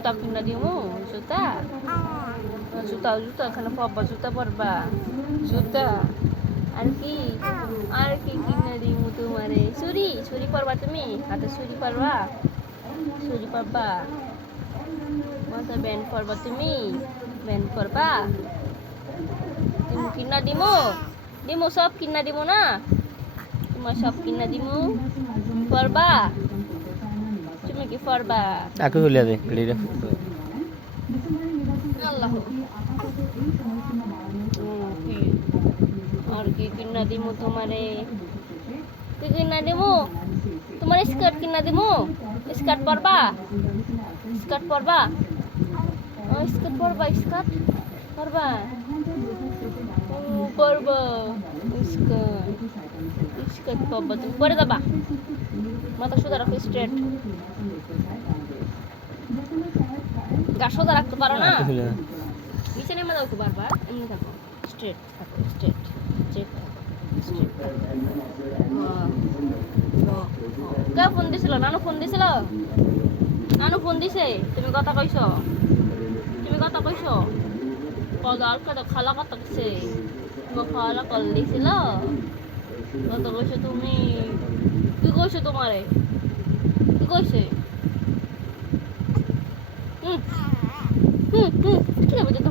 জুতা কিনা দিমু জুতা জুতা জুতা এখানে পাবা জুতা পরবা জুতা আর কি কিনা দিমু তোমারে ছুরি ছুরি পরবা তুমি হাতে ছুরি পরবা মাথা ব্যান্ড পরবা তুমি ব্যান্ড পরবা তুমি কিনা দিমু সব কিনা দিমু না তোমার সব কিনা দিমু পরবা তুমি কি পরবা আকে হইলা দে গড়িরা আল্লাহ আর কি কিনা দিমু তোমারে কি কিনা দিমু তোমার স্কার্ট কিনা দিমু স্কার্ট পরবা স্কার্ট পরবা স্কার্ট পরবা স্কার্ট পরবা পরবা স্কার্ট স্কার্ট পরবা তুমি পরে যাবা মাথা সোজা রাখো স্ট্রেট গা সোজা রাখতে পারো না নিচে নেমে যাও তো বারবার এমনি থাকো স্ট্রেট থাকো স্ট্রেট স্ট্রেট স্ট্রেট কে ফোন দিছিল নানু ফোন দিছিল নানু ফোন দিছে তুমি কথা কইছো কালকে তো খালা কথা কইছে খালা কল দিছিল কথা কইছো তুমি কি কইছো তোমারে কি কইছে কি হবে